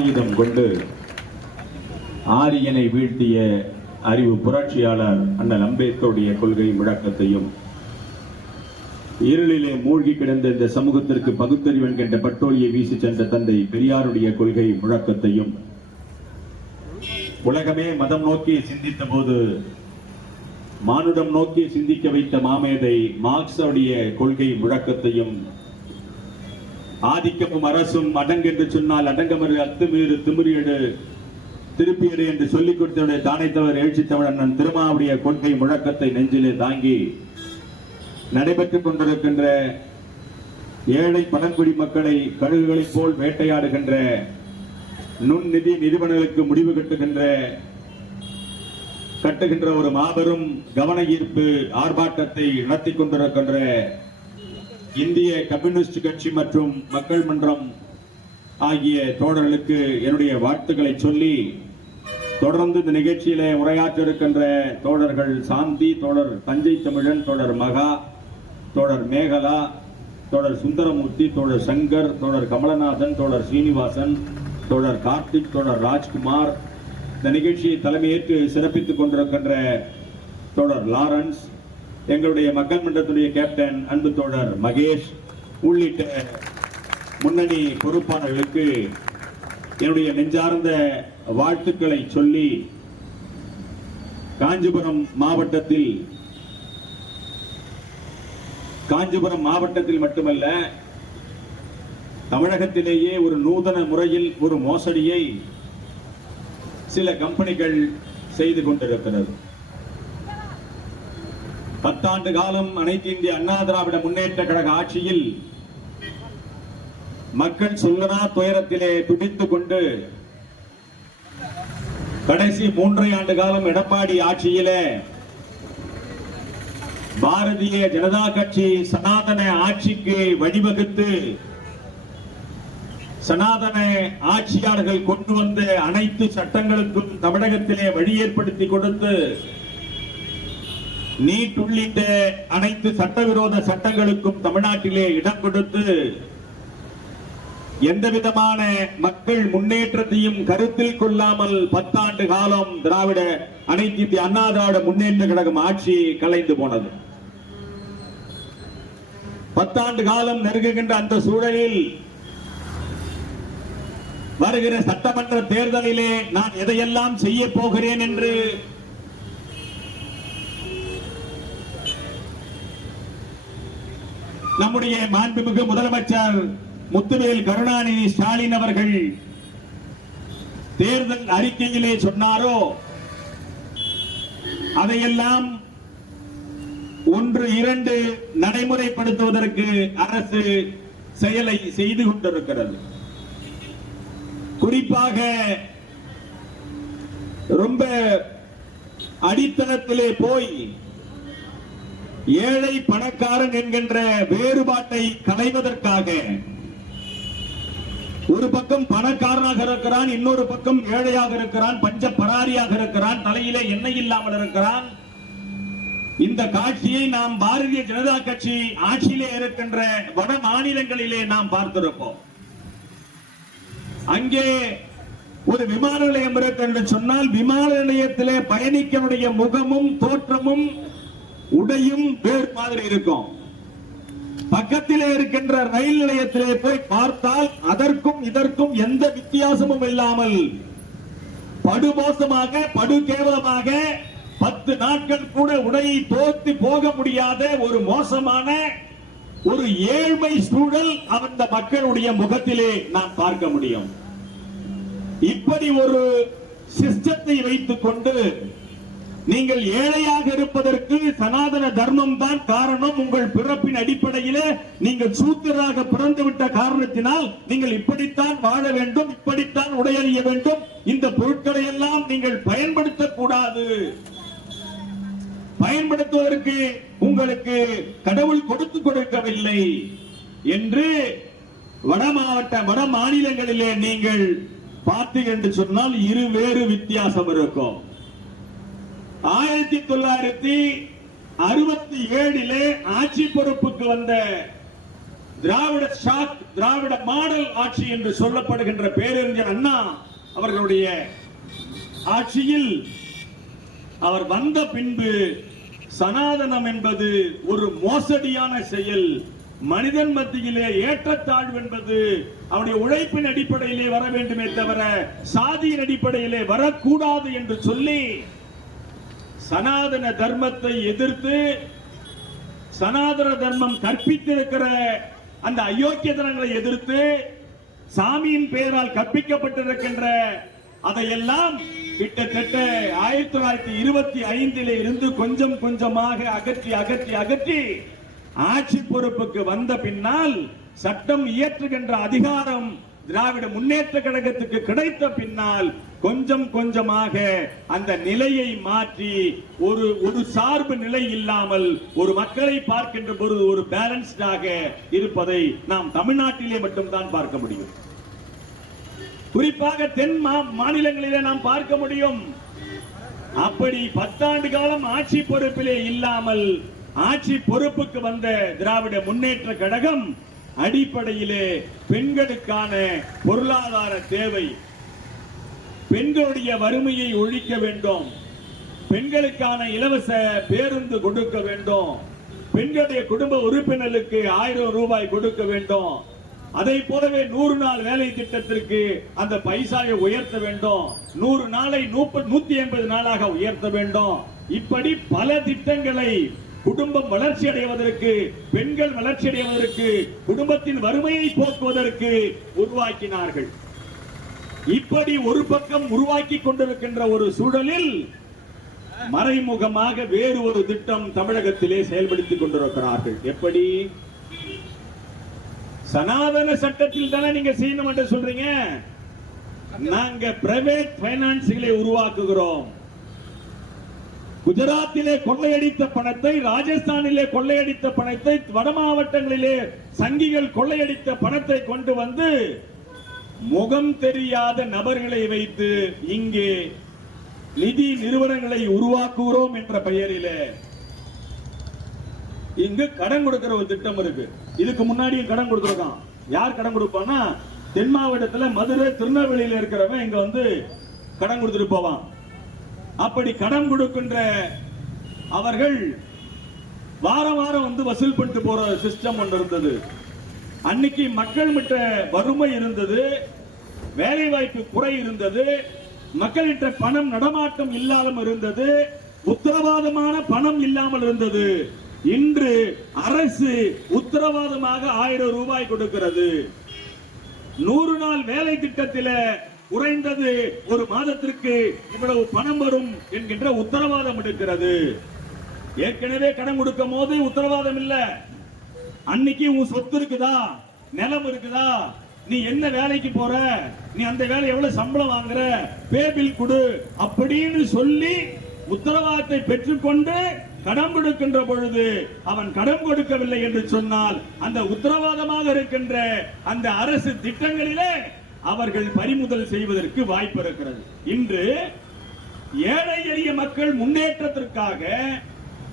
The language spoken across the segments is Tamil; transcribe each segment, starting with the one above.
ஆயுதம் கொண்டு ஆரியனை வீழ்த்திய அறிவு புரட்சியாளர் அண்ணல் அம்பேத்கருடைய கொள்கை முழக்கத்தையும் இருளிலே மூழ்கி கிடந்த இந்த சமூகத்திற்கு பகுத்தறிவு என்கின்ற பட்டோலியை வீசி சென்ற தந்தை பெரியாருடைய கொள்கை முழக்கத்தையும் உலகமே மதம் நோக்கி சிந்தித்த போது மானுடம் நோக்கி சிந்திக்க வைத்த மாமேதை மார்க்ஸுடைய கொள்கை முழக்கத்தையும் ஆதிக்கமும் அரசும் அடங்கென்று சொன்னால் அடங்கமறு அத்துமீறு திமிரியடு திருப்பியடு என்று சொல்லிக் கொடுத்தவருடைய தானைத்தவர் எழுச்சி தமிழன் திருமாவுடைய கொள்கை முழக்கத்தை நெஞ்சிலே தாங்கி நடைபெற்றுக் கொண்டிருக்கின்ற ஏழை பழங்குடி மக்களை கழுகுகளைப் போல் வேட்டையாடுகின்ற நுண்நிதி நிறுவனங்களுக்கு முடிவு கட்டுகின்ற கட்டுகின்ற ஒரு மாபெரும் கவன ஈர்ப்பு ஆர்ப்பாட்டத்தை நடத்தி கொண்டிருக்கின்ற இந்திய கம்யூனிஸ்ட் கட்சி மற்றும் மக்கள் மன்றம் ஆகிய தோழர்களுக்கு என்னுடைய வாழ்த்துக்களை சொல்லி தொடர்ந்து இந்த நிகழ்ச்சியிலே உரையாற்ற இருக்கின்ற தோழர்கள் சாந்தி தோழர் தஞ்சை தமிழன் தோழர் மகா தோழர் மேகலா தோழர் சுந்தரமூர்த்தி தோழர் சங்கர் தோழர் கமலநாதன் தோழர் சீனிவாசன் தோழர் கார்த்திக் தோழர் ராஜ்குமார். இந்த நிகழ்ச்சியை தலைமையேற்று சிறப்பித்துக் கொண்டிருக்கின்ற தோழர் லாரன்ஸ் எங்களுடைய மக்கள் மன்றத்துடைய கேப்டன் அன்பு தோழர் மகேஷ் உள்ளிட்ட முன்னணி பொறுப்பாளர்களுக்கு என்னுடைய நெஞ்சார்ந்த வாழ்த்துக்களை சொல்லி காஞ்சிபுரம் மாவட்டத்தில் காஞ்சிபுரம் மாவட்டத்தில் மட்டுமல்ல தமிழகத்திலேயே ஒரு நூதன முறையில் ஒரு மோசடியை சில கம்பெனிகள் செய்து கொண்டிருக்கிறது. பத்தாண்டு காலம் அனைத்து இந்திய அண்ணா திராவிட முன்னேற்ற கழக ஆட்சியில் மக்கள் சொல்லனா துயரத்திலே துடித்துக் கொண்டு கடைசி மூன்றரை ஆண்டு காலம் எடப்பாடி ஆட்சியிலே பாரதிய ஜனதா கட்சி சனாதன ஆட்சிக்கு வழிவகுத்து சனாதன ஆட்சியாளர்கள் கொண்டு வந்த அனைத்து சட்டங்களுக்கும் தமிழகத்திலே வழி ஏற்படுத்தி கொடுத்து நீட் உள்ளிட்ட அனைத்து சட்டவிரோத சட்டங்களுக்கும் தமிழ்நாட்டிலே இடம் கொடுத்து எந்த விதமான மக்கள் முன்னேற்றத்தையும் கருத்தில் கொள்ளாமல் பத்தாண்டு காலம் திராவிட அனைத்து இந்திய அண்ணா திராவிட முன்னேற்ற கழகம் ஆட்சி கலைந்து போனது. பத்தாண்டு காலம் நெருங்குகின்ற அந்த சூழலில் வருகிற சட்டமன்ற தேர்தலிலே நான் எதையெல்லாம் செய்ய போகிறேன் என்று நம்முடைய மாண்புமிகு முதலமைச்சர் முத்துவேல் கருணாநிதி ஸ்டாலின் அவர்கள் தேர்தல் அறிக்கையிலே சொன்னாரோ? அதையெல்லாம் ஒன்று இரண்டு நடைமுறைப்படுத்துவதற்கு அரசு செயலை செய்து கொண்டிருக்கிறது. குறிப்பாக ரொம்ப அடித்தளத்திலே போய் ஏழை பணக்காரன் என்கின்ற வேறுபாட்டை களைவதற்காக ஒரு பக்கம் பணக்காரனாக இருக்கிறான் இன்னொரு பக்கம் ஏழையாக இருக்கிறான் பஞ்ச பராரியாக இருக்கிறான் தலையிலே எண்ணெய் இல்லாமல் இருக்கிறான். இந்த காட்சியை நாம் பாரதிய ஜனதா கட்சி ஆட்சியிலே இருக்கின்ற வட மாநிலங்களிலே நாம் பார்த்திருப்போம். அங்கே ஒரு விமான நிலையம் இருக்கு என்று சொன்னால் விமான நிலையத்திலே பயணிக்கனுடைய முகமும் தோற்றமும் உடையும் வேறு மாதிரி இருக்கும். பக்கத்திலே இருக்கின்ற ரயில் நிலையத்திலே போய் பார்த்தால் அதற்கும் இதற்கும் எந்த வித்தியாசமும் இல்லாமல் படுமோசமாக படு கேவலமாக பத்து நாட்கள் கூட உடையை தோத்து போக முடியாத ஒரு மோசமான ஒரு ஏழ்மை சூழல் அந்த மக்களுடைய முகத்திலே நாம் பார்க்க முடியும். இப்படி ஒரு சிஸ்டத்தை வைத்துக் கொண்டு நீங்கள் ஏழையாக இருப்பதற்கு சனாதன தர்மம் தான் காரணம். உங்கள் பிறப்பின் அடிப்படையிலே நீங்கள் சூத்திராக பிறந்துவிட்ட காரணத்தினால் நீங்கள் இப்படித்தான் வாழ வேண்டும் இப்படித்தான் உடையறிய வேண்டும். இந்த பொருட்களை எல்லாம் நீங்கள் பயன்படுத்தக்கூடாது. பயன்படுத்துவதற்கு உங்களுக்கு கடவுள் கொடுத்து கொடுக்கவில்லை என்று வட மாவட்ட வட மாநிலங்களிலே நீங்கள் பார்த்து என்று சொன்னால் இரு வேறு வித்தியாசம் இருக்கும். ஆயிரத்தி தொள்ளாயிரத்தி அறுபத்தி ஏழிலே ஆட்சி பொறுப்புக்கு வந்த திராவிட ஷாக் திராவிட மாடல் ஆட்சி என்று சொல்லப்படுகின்ற பேரறிஞர் அண்ணா அவர்களுடைய ஆட்சியில் அவர் வந்த பின்பு சனாதனம் என்பது ஒரு மோசடியான செயல். மனிதன் மத்தியிலே ஏற்றத்தாழ்வு என்பது அவனுடைய உழைப்பின் அடிப்படையிலே வர வேண்டுமே தவிர சாதியின் அடிப்படையிலே வரக்கூடாது என்று சொல்லி சனாதன தர்மத்தை எதிர்த்து சனாதன தர்மம் கற்பித்திருக்கிற அந்த அயோக்கியதனங்களை எதிர்த்து சாமியின் பெயரால் கற்பிக்கப்பட்டிருக்கின்ற அதையெல்லாம் கிட்டத்தட்ட ஆயிரத்தி தொள்ளாயிரத்தி இருபத்தி ஐந்திலே இருந்து கொஞ்சம் கொஞ்சமாக அகற்றி அகற்றி அகற்றி ஆட்சி பொறுப்புக்கு வந்த பின்னால் சட்டம் இயற்றுகின்ற அதிகாரம் திராவிட முன்னேற்ற கழகத்துக்கு கிடைத்த பின்னால் கொஞ்சம் கொஞ்சமாக அந்த நிலையை மாற்றி ஒரு ஒரு சார்பு நிலை இல்லாமல் ஒரு மக்களை பார்க்கின்ற பொழுது ஒரு பேலன்ஸ்டாக இருப்பதை நாம் தமிழ்நாட்டிலே மட்டும்தான் பார்க்க முடியும். குறிப்பாக தென் மாநிலங்களிலே நாம் பார்க்க முடியும். அப்படி பத்தாண்டு காலம் ஆட்சி பொறுப்பிலே இல்லாமல் ஆட்சி பொறுப்புக்கு வந்த திராவிட முன்னேற்ற கழகம் அடிப்படையிலே பெண்களுக்கான பொருளாதார தேவை பெண்களுடைய வறுமையை ஒழிக்க வேண்டும். பெண்களுக்கான இலவச பேருந்து கொடுக்க வேண்டும். பெண்களுடைய குடும்ப உறுப்பினர்களுக்கு ஆயிரம் ரூபாய் கொடுக்க வேண்டும். அதை போலவே நூறு நாள் வேலை திட்டத்திற்கு அந்த பைசாவை உயர்த்த வேண்டும். நூறு நாளை நூத்தி எண்பது நாளாக உயர்த்த வேண்டும். இப்படி பல திட்டங்களை குடும்பம் வளர்ச்சி அடைவதற்கு பெண்கள் வளர்ச்சி அடைவதற்கு குடும்பத்தின் வறுமையை போக்குவதற்கு உருவாக்கினார்கள். இப்படி ஒரு பக்கம் உருவாக்கி கொண்டிருக்கின்ற ஒரு சூழலில் மறைமுகமாக வேறு ஒரு திட்டம் தமிழகத்திலே செயல்படுத்திக் கொண்டிருக்கிறார்கள். எப்படி? சனாதன சட்டத்தில் தானே நீங்க செய்யணும் என்று சொல்றீங்க? நாங்க பிரைவேட் பைனான்ஸ்களை உருவாக்குகிறோம். குஜராத்திலே கொள்ளையடித்த பணத்தை ராஜஸ்தானிலே கொள்ளையடித்த பணத்தை வட மாவட்டங்களிலே சங்கிகள் கொள்ளையடித்த பணத்தை கொண்டு வந்து முகம் தெரியாத நபர்களை வைத்து இங்கே நிதி நிறுவனங்களை உருவாக்குகிறோம் என்ற பெயரிலே இங்கு கடன் கொடுக்கிற ஒரு திட்டம் இருக்கு. இதுக்கு முன்னாடியும் கடன் கொடுத்திருக்கான். யார் கடன் கொடுப்பான்னா தென் மாவட்டத்துல மதுரை திருநெல்வேலியில இருக்கிறவன் இங்க வந்து கடன் கொடுத்துட்டு போவான். அப்படி கடன் கொடுக்கின்ற அவர்கள் வாரம் வாரம் வந்து வசூல் பண்ணிட்டு போற சிஸ்டம் ஒன்று இருந்தது. அன்னைக்கு மக்கள் மிட்ட வறுமை இருந்தது வேலை வாய்ப்பு குறை இருந்தது மக்களிட்ட பணம் நடமாட்டம் இல்லாமல் இருந்தது உத்தரவாதமான பணம் இல்லாமல் இருந்தது. இன்று அரசு உத்தரவாதமாக ஆயிரம் ரூபாய் கொடுக்கிறது. நூறு நாள் வேலை திட்டத்தில குறைந்தது ஒரு மாதத்திற்கு இவ்வளவு பணம் வரும் என்கின்ற உத்தரவாதம் எடுக்கிறது. ஏற்கனவே கடன் கொடுக்கும் போது உத்தரவாதம் இல்லை. அன்னைக்கு உன் சொத்து இருக்குதா? நிலம் இருக்குதா? நீ என்ன வேலைக்கு போற? நீ அந்த வேலை எவ்வளவு சம்பளம் வாங்குற? பே பில் கொடு அப்படின்னு சொல்லி உத்தரவாதத்தை பெற்றுக்கொண்டு கடன் கொடுக்கின்ற பொழுது அவன் கடன் கொடுக்கவில்லை என்று சொன்னால் அந்த உத்தரவாதமாக இருக்கின்ற அந்த அரசு திட்டங்களிலே அவர்கள் பறிமுதல் செய்வதற்கு வாய்ப்பு இருக்கிறது. இன்று ஏழை எளிய மக்கள் முன்னேற்றத்திற்காக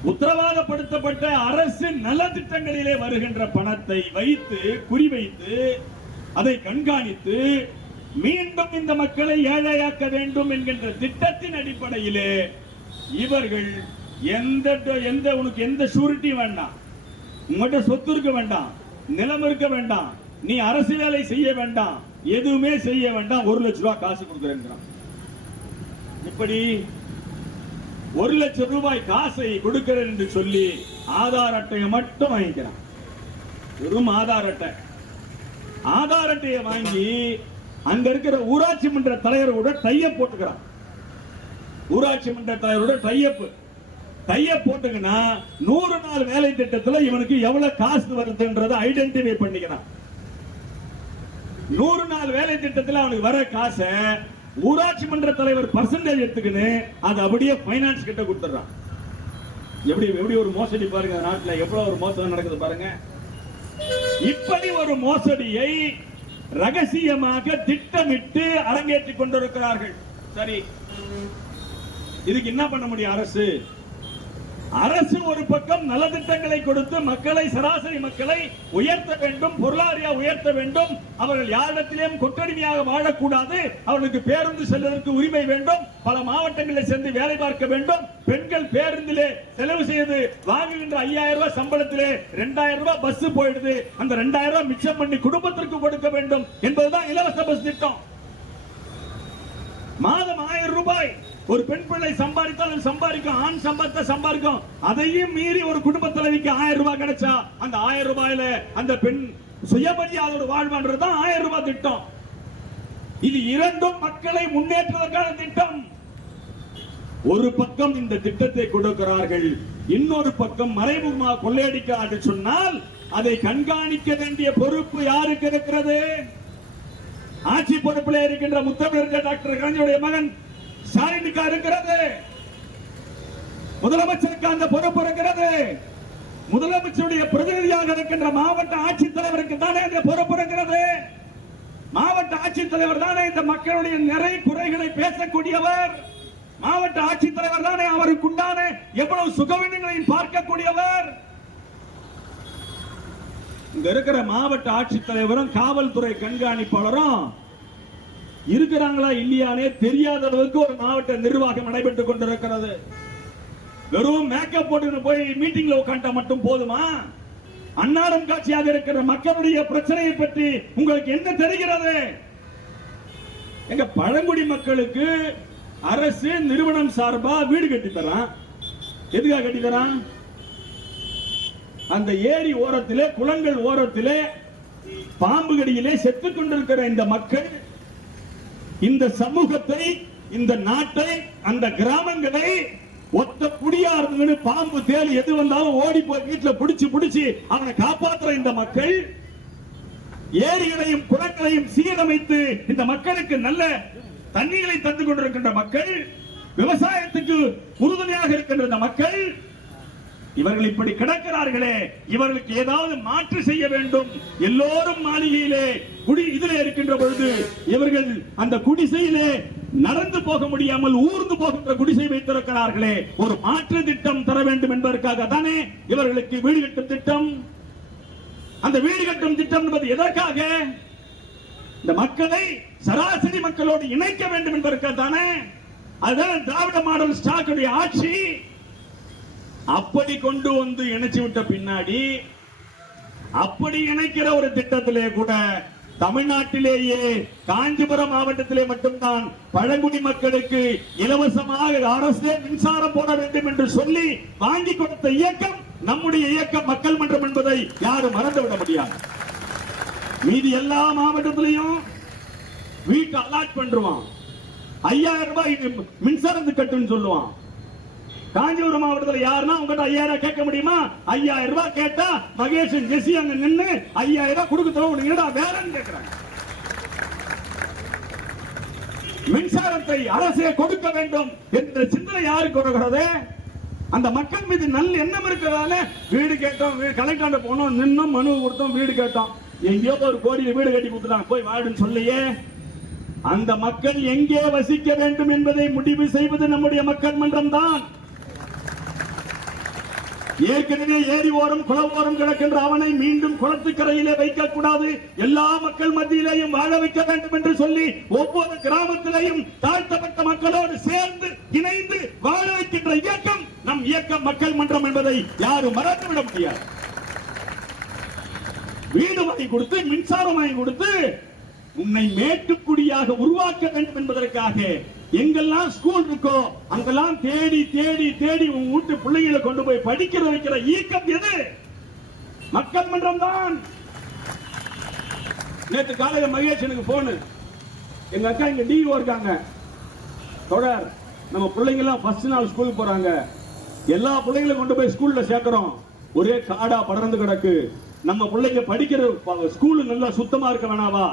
உத்தரவாதப்படுத்தப்பட்ட அரசு நலத்திட்டங்களிலே வருகின்ற பணத்தை வைத்து குறிவைத்து அதை கண்காணித்து மீண்டும் இந்த மக்களை ஏழையாக்க வேண்டும் என்கின்ற திட்டத்தின் அடிப்படையிலே இவர்கள் எந்த எந்த உனக்கு எந்த ஷூரிட்டி வேண்டாம். உங்கள்கிட்ட சொத்து இருக்க வேண்டாம். நிலம் இருக்க வேண்டாம். நீ அரசு வேலை செய்ய வேண்டாம். எதுவுமே செய்ய வேண்டாம். ஒரு லட்ச ரூபா காசு கொடுக்குறேங்கிறான் இப்படி ஒரு லட்சம் ரூபாய் காசை கொடுக்கிறேன் என்று சொல்லி ஆதார் அட்டையை மட்டும் வாங்கிக்கிறான். வெறும் ஆதார் அட்டை. ஆதார் அட்டையை வாங்கி அங்க இருக்கிற ஊராட்சி மன்ற தலைவரோட டையப் போட்டுக்கிறான். ஊராட்சி மன்ற தலைவரோட டையப். டையப் போட்டுங்கன்னா நூறு நாள் வேலை திட்டத்தில் இவனுக்கு எவ்வளவு காசு வருதுன்றதை ஐடென்டிஃபை பண்ணிக்கிறான். நூறு நாள் வேலை திட்டத்தில் அவனுக்கு வர காசை ஊராட்சி மன்ற தலைவர் பர்சன்டேஜ் எடுத்துக்கின்னு அது அப்படியே பைனான்ஸ் கிட்ட கொடுத்துட்றான். எப்படி எப்படி ஒரு மோசடி பாருங்க நாட்டில் எவ்வளவு ஒரு மோசடி நடக்குது பாருங்க. இப்படி ஒரு மோசடியை ரகசியமாக திட்டமிட்டு அரங்கேற்றிக் கொண்டிருக்கிறார்கள். சரி. இதுக்கு என்ன பண்ண முடியும் அரசு? அரசு ஒரு பக்கம் நலத்திட்டங்களை கொடுத்து மக்களை சராசரி மக்களை உயர்த்த வேண்டும் பொருளாதார உயர்த்த வேண்டும். அவர்கள் யாரிடத்திலேயும் கொற்றடிமையாக வாழக்கூடாது. அவர்களுக்கு பேருந்து செல்வதற்கு உரிமை வேண்டும். பல மாவட்டங்களில் சென்று வேலை பார்க்க வேண்டும். பெண்கள் பேருந்திலே செலவு செய்து வாங்குகின்ற ஐயாயிரம் ரூபாய் சம்பளத்திலே ரெண்டாயிரம் ரூபாய் பஸ் போயிடுது. அந்த ரெண்டாயிரம் ரூபாய் மிச்சம் பண்ணி குடும்பத்திற்கு கொடுக்க வேண்டும் என்பதுதான் இலவச பஸ் திட்டம். மாதம் ஆயிரம் ரூபாய். ஒரு பெண் பிள்ளை சம்பாதித்தால் அது சம்பாதிக்கும் ஆண் சம்பாதித்த சம்பாதிக்கும். அதையும் மீறி ஒரு குடும்ப தலைவிக்கு ஆயிரம் ரூபாய் கிடைச்சா அந்த ஆயிரம் ரூபாயில அந்த பெண் சுயமரியாதையோட வாழ்வான்றது தான் ஆயிரம் ரூபாய் திட்டம். இது இரண்டும் மக்களை முன்னேற்றுவதற்கான திட்டம். ஒரு பக்கம் இந்த திட்டத்தை கொடுக்கிறார்கள் இன்னொரு பக்கம் மறைமுகமாக கொள்ளையடிக்கிறார்கள் சொன்னால் அதை கண்காணிக்க வேண்டிய பொறுப்பு யாருக்கு இருக்கிறது? ஆட்சி பொறுப்பில் இருக்கின்ற முத்தமிழர் டாக்டர் கலைஞருடைய மகன் ஸ்டாலினுக்கா இருக்கிறது. முதலமைச்சருக்கு அந்த பொறுப்பு இருக்கிறது. முதலமைச்சருடைய பிரதிநிதியாக இருக்கின்ற மாவட்ட ஆட்சித்தலைவருக்கு தானே இந்த பொறுப்பு இருக்கிறது? மாவட்ட ஆட்சித்தலைவர் தானே இந்த மக்களுடைய நிறை குறைகளை பேசக்கூடியவர்? மாவட்ட ஆட்சித்தலைவர் தானே அவருக்கு உண்டான எவ்வளவு சுகவீனங்களையும் பார்க்கக்கூடியவர்? இங்க இருக்கிற மாவட்ட ஆட்சித்தலைவரும் காவல்துறை கண்காணிப்பாளரும் இருக்கிறாங்களா இல்லையானே தெரியாத அளவுக்கு ஒரு மாவட்ட நிர்வாகம் நடைபெற்றுக் கொண்டிருக்கிறது. வெறும் மேக்கப் போட்டு போய் மீட்டிங்ல உட்காந்தா மட்டும் போதுமா? அன்னாரம் காட்சியாக இருக்கிற மக்களுடைய பிரச்சனையை பற்றி உங்களுக்கு என்ன தெரிகிறது? எங்க பழங்குடி மக்களுக்கு அரசு நிறுவனம் சார்பா வீடு கட்டி தரான். எதுக்காக கட்டி தரான்? அந்த ஏரி ஓரத்திலே குளங்கள் ஓரத்திலே பாம்பு கடியிலே செத்துக் கொண்டிருக்கிற இந்த மக்கள் இந்த சமூகத்தை இந்த நாட்டை அந்த கிராமங்களை ஒத்த குடியா இருந்ததுன்னு பாம்பு தேலி எது வந்தாலும் ஓடி போய் வீட்டுல பிடிச்சு பிடிச்சு அவனை காப்பாத்துற இந்த மக்கள் ஏரிகளையும் குளங்களையும் சீரமைத்து இந்த மக்களுக்கு நல்ல தண்ணீரை தந்து கொண்டிருக்கின்ற மக்கள் விவசாயத்துக்கு உறுதுணையாக இருக்கின்ற இந்த மக்கள் இவர்கள் இப்படி கிடக்கிறார்களே இவர்களுக்கு ஏதாவது மாற்று செய்ய வேண்டும். எல்லோரும் மாளிகையிலே குடி இதிலே இருக்கின்ற பொழுது இவர்கள் அந்த குடிசையிலே நடந்து போக முடியாமல் ஊர்ந்து போகின்ற குடிசை வைத்திருக்கிறார்களே. ஒரு மாற்று திட்டம் தர வேண்டும் என்பதற்காக தானே இவர்களுக்கு வீடு கட்டும் திட்டம்? அந்த வீடு கட்டும் திட்டம் என்பது எதற்காக? இந்த மக்களை சராசரி மக்களோடு இணைக்க வேண்டும் என்பதற்காக தானே? அதுதான் திராவிட மாடல் ஸ்டாக்குடைய ஆட்சி. அப்படி கொண்டு வந்து இணைச்சு விட்ட பின்னாடி அப்படி இணைக்கிற ஒரு திட்டத்திலே கூட தமிழ்நாட்டிலேயே காஞ்சிபுரம் மாவட்டத்திலே மட்டும்தான் பழங்குடி மக்களுக்கு இலவசமாக அரசே மின்சாரம் போட வேண்டும் என்று சொல்லி வாங்கி கொடுத்த இயக்கம் நம்முடைய இயக்கம் மக்கள் மன்றம் என்பதை யாரும் மறந்துவிட முடியாது. மீதி எல்லா மாவட்டத்திலையும் வீட்டு அலாட் பண்றான் ஐயாயிரம் ரூபாய் மின்சாரத்து கட்டுன்னு சொல்லுவான். காஞ்சிபுரம் மாவட்டத்தில் யாருன்னா உங்ககிட்ட ஐயாயிரம் கேட்க முடியுமா? ஐயாயிரம் ரூபாய் கேட்டா மகேஷன் ஜெசி அங்க நின்று ஐயாயிரம் ரூபாய் கொடுக்க உனக்கு வேறன்னு வேலைன்னு கேட்கிறாங்க மின்சாரத்தை அரசே கொடுக்க வேண்டும் என்ற சிந்தனை யாருக்கு வருகிறது? அந்த மக்கள் மீது நல்ல எண்ணம் இருக்கிறதால வீடு கேட்டோம் வீ- கலெக்டர் போனோம் நின்னும் மனு கொடுத்தோம் வீடு கேட்டோம். எங்கேயோ ஒரு கோடியில வீடு கட்டி கொடுத்துட்டாங்க. போய் வாடுன்னு சொல்லியே. அந்த மக்கள் எங்கே வசிக்க வேண்டும் என்பதை முடிவு செய்வது நம்முடைய மக்கள் மன்றம் தான் ஏற்கனவே ஏரி ஓரம் குள ஓரம் கிடக்கின்ற அவனை மீண்டும் குளத்துக்கரையிலே வைக்க கூடாது. எல்லா மக்கள் மத்தியிலேயும் வாழ வைக்க வேண்டும் என்று சொல்லி ஒவ்வொரு கிராமத்திலேயும் தாழ்த்தப்பட்ட மக்களோடு சேர்ந்து இணைந்து வாழ வைக்கின்ற இயக்கம் நம் இயக்கம் மக்கள் மன்றம் என்பதை யாரும் மறந்துவிட முடியாது. வீடு வாங்கி கொடுத்து மின்சாரம் வாங்கி கொடுத்து உன்னை மேட்டுக்குடியாக உருவாக்க வேண்டும் என்பதற்காக எங்கெல்லாம் ஸ்கூல் இருக்கோ அங்கெல்லாம் தேடி தேடி தேடி உன் வீட்டு பிள்ளைகளை கொண்டு போய் படிக்கிற வைக்கிற இயக்கம் எது? மக்கள் மன்றம் தான் நேற்று காலையில் மகேஷ் எனக்கு போனு எங்க அக்கா இங்க டிஓ இருக்காங்க. தொடர் நம்ம பிள்ளைங்க எல்லாம் ஃபர்ஸ்ட் நாள் ஸ்கூலுக்கு போறாங்க. எல்லா பிள்ளைங்களும் கொண்டு போய் ஸ்கூல்ல சேர்க்கிறோம். ஒரே காடா படர்ந்து கிடக்கு. நம்ம பிள்ளைங்க படிக்கிற ஸ்கூலு நல்லா சுத்தமா இருக்க வேணாவா?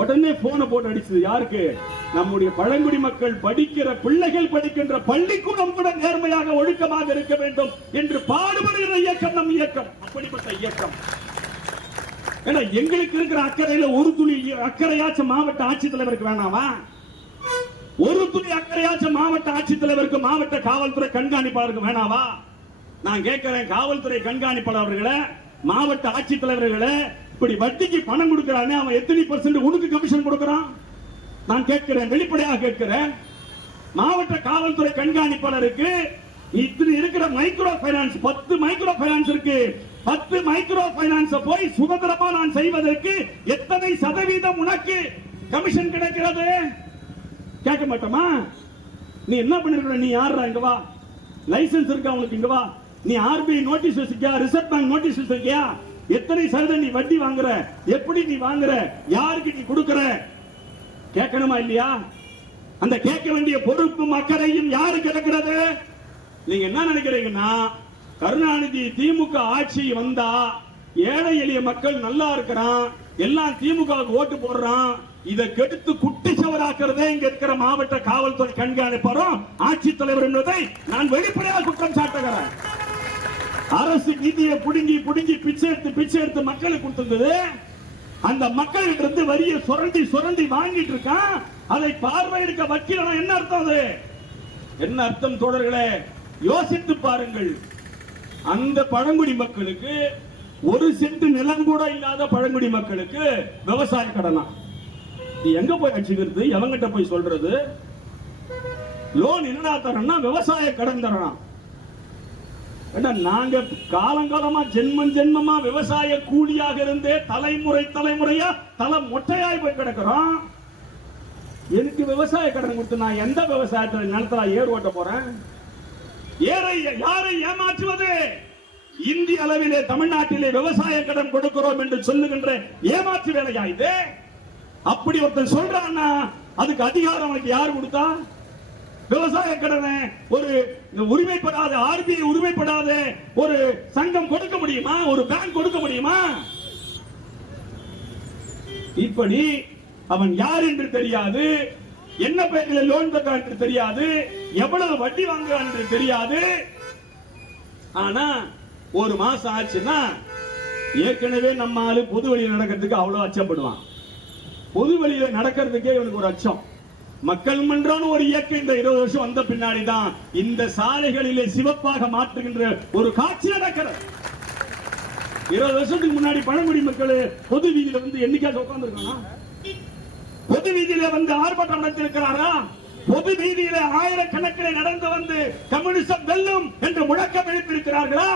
உடனே போனை போட்டு அடிச்சது யாருக்கு? நம்முடைய பழங்குடி மக்கள் படிக்கிற பிள்ளைகள் படிக்கின்ற பள்ளிக்கூடம் கூட நேர்மையாக ஒழுக்கமாக இருக்க வேண்டும் என்று பாடுபடுகிற இயக்கம் நம் இயக்கம். அப்படிப்பட்ட இயக்கம். ஏன்னா எங்களுக்கு இருக்கிற அக்கறையில ஒரு துளி அக்கறையாச்சும் மாவட்ட ஆட்சித்தலைவருக்கு வேணாமா? ஒரு துளி அக்கறையாச்சும் மாவட்ட ஆட்சித்தலைவருக்கு மாவட்ட காவல்துறை கண்காணிப்பாளருக்கு வேணாவா? நான் கேட்கிறேன் காவல்துறை கண்காணிப்பாளர்களை மாவட்ட ஆட்சித்தலைவர்களை இப்படி வட்டிக்கு பணம் கொடுக்கறானே அவன் எத்தனை பர்சன்ட் உனக்கு கமிஷன் கொடுக்கறான்? நான் கேட்கிறேன் வெளிப்படையாக கேட்கிறேன். மாவட்ட காவல்துறை கண்காணிப்பாளருக்கு இத்தனை இருக்கிற மைக்ரோ பைனான்ஸ் பத்து மைக்ரோ பைனான்ஸ் இருக்கு. பத்து மைக்ரோ பைனான்ஸ் போய் சுதந்திரமா நான் செய்வதற்கு எத்தனை சதவீதம் உனக்கு கமிஷன் கிடைக்கிறது? கேட்க மாட்டோமா? நீ என்ன பண்ணிருக்க நீ யாருடா இங்க வா. லைசன்ஸ் இருக்கா உனக்கு இங்க வா. நீ ஆர்பிஐ நோட்டீஸ் வச்சிருக்கியா? ரிசர்வ் பேங்க் நோட்டீஸ் வச்சிருக்கியா? எத்தனை சதவீதம் நீ வட்டி வாங்குற? எப்படி நீ வாங்குற? யாருக்கு நீ கொடுக்குற? கேட்கணுமா இல்லையா? அந்த கேட்க வேண்டிய பொறுப்பும் அக்கறையும் யாரு கிடக்கிறது? நீங்க என்ன நினைக்கிறீங்கன்னா கருணாநிதி திமுக ஆட்சி வந்தா ஏழை எளிய மக்கள் நல்லா இருக்கிறான் எல்லாம் திமுகவுக்கு ஓட்டு போடுறான் இதை கெடுத்து குட்டி சவராக்குறதே இங்க இருக்கிற மாவட்ட காவல்துறை கண்காணிப்பாரும் ஆட்சித்தலைவர் என்பதை நான் வெளிப்படையாக குற்றம் சாட்டுகிறேன். அரசு நிதியை புடுங்கி புடுங்கி பிச்சை எடுத்து பிச்சை எடுத்து மக்களுக்கு கொடுத்திருந்தது அந்த மக்கள்கிட்ட இருந்து வரியை சுரண்டி சுரண்டி வாங்கிட்டு இருக்கான். அதை பார்வையிடுக்க வக்கீலனா என்ன அர்த்தம் அது? என்ன அர்த்தம் தோழர்களே? யோசித்து பாருங்கள். அந்த பழங்குடி மக்களுக்கு ஒரு சென்ட் நிலம் கூட இல்லாத பழங்குடி மக்களுக்கு விவசாய கடனா? நீ எங்க போய் அடிச்சுக்கிறது எவங்கிட்ட போய் சொல்றது? லோன் என்னடா தரணும்னா விவசாய கடன் தரணும். நாங்க காலங்காலமா ஜென்மம் ஜென்மமா விவசாய கூலியாக இருந்தே தலைமுறை தலைமுறையா தலை மொட்டையாய் போய் கிடக்குறோம். எனக்கு விவசாய கடன் கொடுத்து நான் எந்த விவசாயத்துல நிலத்துல ஏர் ஓட்ட போறேன்? ஏரை யாரை ஏமாற்றுவது? இந்திய அளவிலே தமிழ்நாட்டிலே விவசாய கடன் கொடுக்கிறோம் என்று சொல்லுகின்ற ஏமாற்று வேலையா இது? அப்படி ஒருத்தன் சொல்றான்னா அதுக்கு அதிகாரம் அவனுக்கு யார் கொடுத்தா? விவசாய கடனை ஒரு உரிமைப்படாத ஆர்பிஐ உரிமைப்படாத ஒரு சங்கம் கொடுக்க முடியுமா? ஒரு பேங்க் கொடுக்க முடியுமா? இப்படி அவன் யார் என்று தெரியாது. என்ன பெயரில் லோன் தர்றான் என்று தெரியாது. எவ்வளவு வட்டி வாங்குறான் என்று தெரியாது. ஆனா ஒரு மாசம் ஆச்சுன்னா ஏற்கனவே நம்ம ஆளு பொது வழியில் நடக்கிறதுக்கு அவ்வளவு அச்சப்படுவான் பொது வழியில நடக்கிறதுக்கே இவனுக்கு ஒரு அச்சம். மக்கள் மன்றம்னு ஒரு இயக்கம் இந்த இருபது வருஷம் வந்த பின்னாடி தான் இந்த சாலைகளிலே சிவப்பாக மாற்றுகின்ற ஒரு காட்சி நடக்கிறது. இருபது வருஷத்துக்கு முன்னாடி பழங்குடி மக்கள் பொது வீதியில வந்து என்னைக்காச்சும் உட்கார்ந்துருக்கானா பொது வீதியில வந்து ஆர்ப்பாட்டம் நடத்திருக்கிறாரா பொது வீதியில ஆயிரக்கணக்கில் நடந்து வந்து கம்யூனிசம் வெல்லும் என்று முழக்கம் எழுப்பியிருக்கிறார்களா?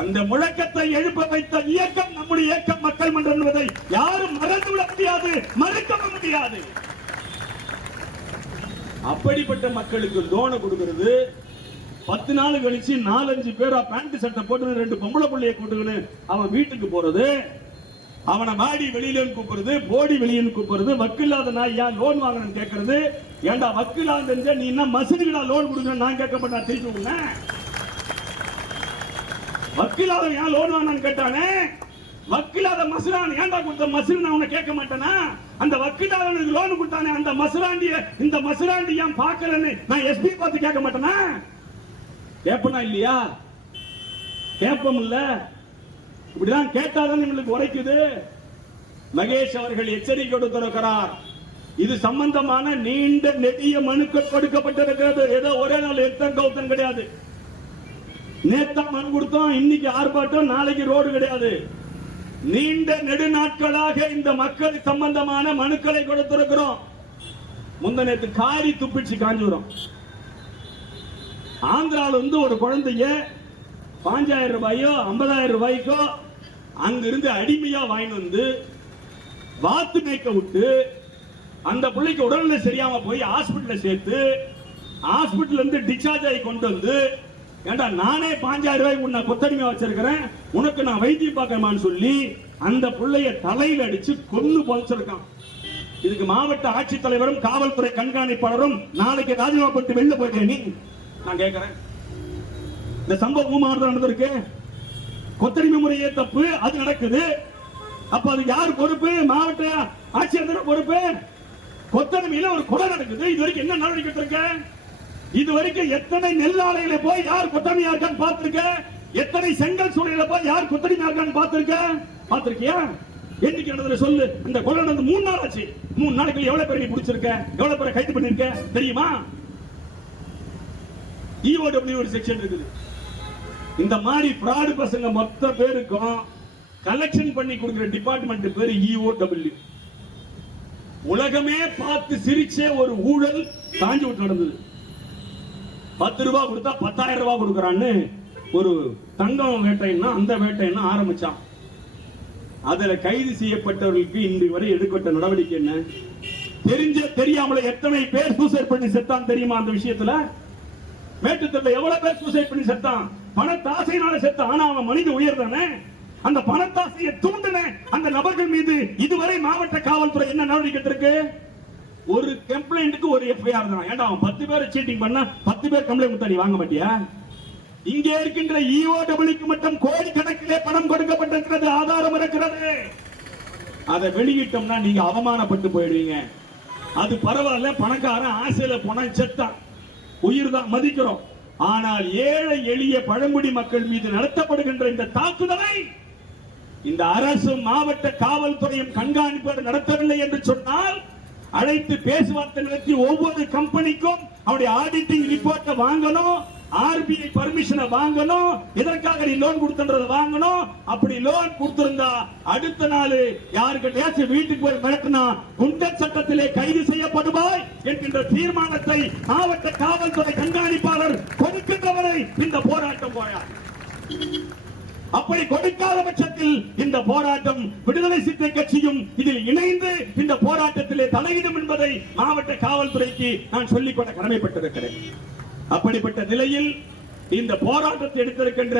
அந்த முழக்கத்தை எழுப்ப வைத்த இயக்கம் நம்முடைய இயக்கம் மக்கள் மன்றம் என்பதை யாரும் மறந்துவிட முடியாது மறுக்கவும் முடியாது. அப்படிப்பட்ட மக்களுக்கு லோனை கொடுக்கறது. பத்து நாள் கழிச்சு நாலஞ்சு பேரா பேண்ட் சட்டை போட்டு ரெண்டு பொம்பளை பிள்ளைய கூட்டுக்கணும் அவன் வீட்டுக்கு போறது. அவனை மாடி வெளியில கூப்பிடுறது போடி வெளியில கூப்பிடுறது. வக்கில்லாத நான் ஏன் லோன் வாங்கணும்னு கேட்கறது ஏன்டா வக்கில்லாத தெரிஞ்சா நீ என்ன மசூதிகளா லோன் கொடுங்க நான் கேட்கப்பட்ட திருப்பி உடனே வக்கீலாத ஏன் லோன் வேணான்னு கேட்டானே? வக்கீலாத மசுரான் ஏன்டா கொடுத்த மசுரு நான் உன்னை கேட்க மாட்டேனா? அந்த வக்கீலாதனுக்கு லோன் கொடுத்தானே அந்த மசுராண்டிய இந்த மசுராண்டி ஏன் பார்க்கலன்னு நான் எஸ்பி பார்த்து கேட்க மாட்டேனா? கேட்பனா இல்லையா? கேட்போம் இல்ல? இப்படிதான் கேட்டாதான் எங்களுக்கு உரைக்குது. மகேஷ் அவர்கள் எச்சரிக்கை கொடுத்திருக்கிறார். இது சம்பந்தமான நீண்ட நெடிய மனுக்கள் கொடுக்கப்பட்டிருக்கிறது. ஏதோ ஒரே நாள் எத்தன் கௌத்தம் கிடையாது. நேத்தா மனு கொடுத்தோம் இன்னைக்கு ஆர்ப்பாட்டம் நாளைக்கு ரோடு கிடையாது. நீண்ட நெடுநாட்களாக இந்த மக்கள் சம்பந்தமான மனுக்களை கொடுத்திருக்கிறோம். முந்த நேற்று காரி துப்பிச்சு காஞ்சிபுரம். ஆந்திரால இருந்து ஒரு குழந்தைய பாஞ்சாயிரம் ரூபாயோ ஐம்பதாயிரம் ரூபாய்க்கோ அங்கிருந்து அடிமையா வாங்கிட்டு வந்து வாத்து மேய்க்க விட்டு அந்த பிள்ளைக்கு உடல்நிலை சரியாம போய் ஹாஸ்பிட்டல சேர்த்து ஹாஸ்பிட்டல் இருந்து டிஸ்சார்ஜ் ஆகி கொண்டு வந்து ஏண்டா நானே பாஞ்சாயிரம் ரூபாய்க்கு உன்னை கொத்தடிமை வச்சிருக்கிறேன். உனக்கு நான் வைத்தியம் பார்க்கணுமான்னு சொல்லி அந்த பிள்ளைய தலையில் அடிச்சு கொன்னு புதைச்சிருக்கான் இதுக்கு மாவட்ட ஆட்சித்தலைவரும் காவல்துறை கண்காணிப்பாளரும் நாளைக்கு ராஜினாமா பண்ணிட்டு வெளில போயிட்டேன் நீ. நான் கேட்கிறேன் இந்த சம்பவம் மாவட்டம் நடந்திருக்கு. கொத்தடிமை முறையே தப்பு அது நடக்குது. அப்ப அது யார் பொறுப்பு? மாவட்ட ஆட்சியர் பொறுப்பு. கொத்தடிமையில ஒரு கொலை நடக்குது. இது வரைக்கும் என்ன நடவடிக்கை எடுத்திருக்க? இது வரைக்கும் எத்தனை நெல் ஆலையில போய் யார் கொத்தடிமையா இருக்கான்னு பார்த்திருக்க? எத்தனை செங்கல் சூழல போய் யார் கொத்தடிமையா இருக்கான்னு பார்த்திருக்க? பார்த்திருக்கியா? என்னைக்கு நடந்தது சொல்லு. இந்த கொலை நடந்து மூணு நாள் ஆச்சு. மூணு நாளைக்கு எவ்வளவு பேர் நீ பிடிச்சிருக்க? எவ்வளவு பேரை கைது பண்ணிருக்க? தெரியுமா? இஓடபிள்யூ ஒரு செக்ஷன் இருக்குது. இந்த மாதிரி ஃப்ராடு பசங்க மொத்த பேருக்கும் கலெக்ஷன் பண்ணி கொடுக்குற டிபார்ட்மெண்ட் பேரு இஓடபிள்யூ உலகமே பார்த்து சிரிச்சே ஒரு ஊழல் காஞ்சி விட்டு நடந்தது. பத்து ரூபாய் கொடுத்தா பத்தாயிரம் ரூபாய் கொடுக்குறான்னு ஒரு தங்கம் வேட்டைன்னா அந்த வேட்டைன்னா ஆரம்பிச்சான். அதுல கைது செய்யப்பட்டவர்களுக்கு இன்று வரை எடுக்கப்பட்ட நடவடிக்கை என்ன? தெரிஞ்ச தெரியாமல எத்தனை பேர் சூசைட் பண்ணி செத்தான் தெரியுமா அந்த விஷயத்துல? மேட்டுத்தல எவ்வளவு பேர் சூசைட் பண்ணி செத்தான்? பணத்தாசையினால செத்தான். ஆனா அவன் மனித உயர் தானே? அந்த பணத்தாசையை தூண்டின அந்த நபர்கள் மீது இதுவரை மாவட்ட காவல்துறை என்ன நடவடிக்கை எடுத்திருக்கு? ஒரு கம்ப்ளைண்ட்டுக்கு ஒரு எஃப்ஐஆர் தான்? ஏன்டா அவன் பத்து பேரை சீட்டிங் பண்ணா பத்து பேர் கம்ப்ளைண்ட் கொடுத்தா நீ வாங்க மாட்டியா? இங்கே இருக்கின்ற இஓ இஓடபிள்யூக்கு மட்டும் கோடிக்கணக்கிலே பணம் கொடுக்கப்பட்டிருக்கிறது ஆதாரம் இருக்கிறது. அதை வெளியிட்டோம்னா நீங்க அவமானப்பட்டு போயிடுவீங்க. அது பரவாயில்ல பணக்காரன் ஆசையில போனா செத்தான். உயிர் தான் மதிக்கிறோம். ஆனால் ஏழை எளிய பழங்குடி மக்கள் மீது நடத்தப்படுகின்ற இந்த தாக்குதலை இந்த அரசும் மாவட்ட காவல்துறையும் கண்காணிப்பு நடத்தவில்லை என்று சொன்னால் அழைத்து பேச்சுவார்த்தை நடத்தி ஒவ்வொரு கம்பெனிக்கும் அவருடைய ஆடிட்டிங் ரிப்போர்ட்டை வாங்கணும் ஆர்பிஐ பர்மிஷனை வாங்கணும் இதற்காக நீ லோன் கொடுத்தன்றத வாங்கணும் அப்படி லோன் கொடுத்திருந்தா அடுத்த நாள் யாருக்கிட்டயாச்சும் வீட்டுக்கு போய் மிரட்டினா குண்டர் சட்டத்திலே கைது செய்யப்படுவாய் என்கின்ற தீர்மானத்தை மாவட்ட காவல்துறை கண்காணிப்பாளர் கொடுக்கின்றவரை இந்த போராட்டம் போயார் அப்படி கொடுக்காத பட்சத்தில் இந்த போராட்டம் விடுதலை சிறுத்தை கட்சியும் இதில் இணைந்து இந்த போராட்டத்திலே தலையிடும் என்பதை மாவட்ட காவல்துறைக்கு நான் சொல்லிக்கொள்ள கடமைப்பட்டிருக்கிறேன். அப்படிப்பட்ட நிலையில் இந்த போராட்டத்தை எடுத்திருக்கின்ற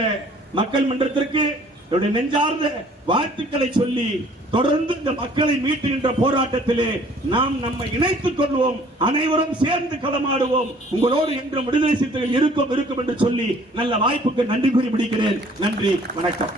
மக்கள் மன்றத்திற்கு என்னுடைய நெஞ்சார்ந்த வாழ்த்துக்களை சொல்லி தொடர்ந்து இந்த மக்களை மீட்டுகின்ற போராட்டத்திலே நாம் நம்மை இணைத்துக் கொள்வோம். அனைவரும் சேர்ந்து களமாடுவோம். உங்களோடு என்றும் விடுதலை சிறுத்தைகள் இருக்கும் இருக்கும் என்று சொல்லி நல்ல வாய்ப்புக்கு நன்றி கூறி முடிக்கிறேன். நன்றி வணக்கம்.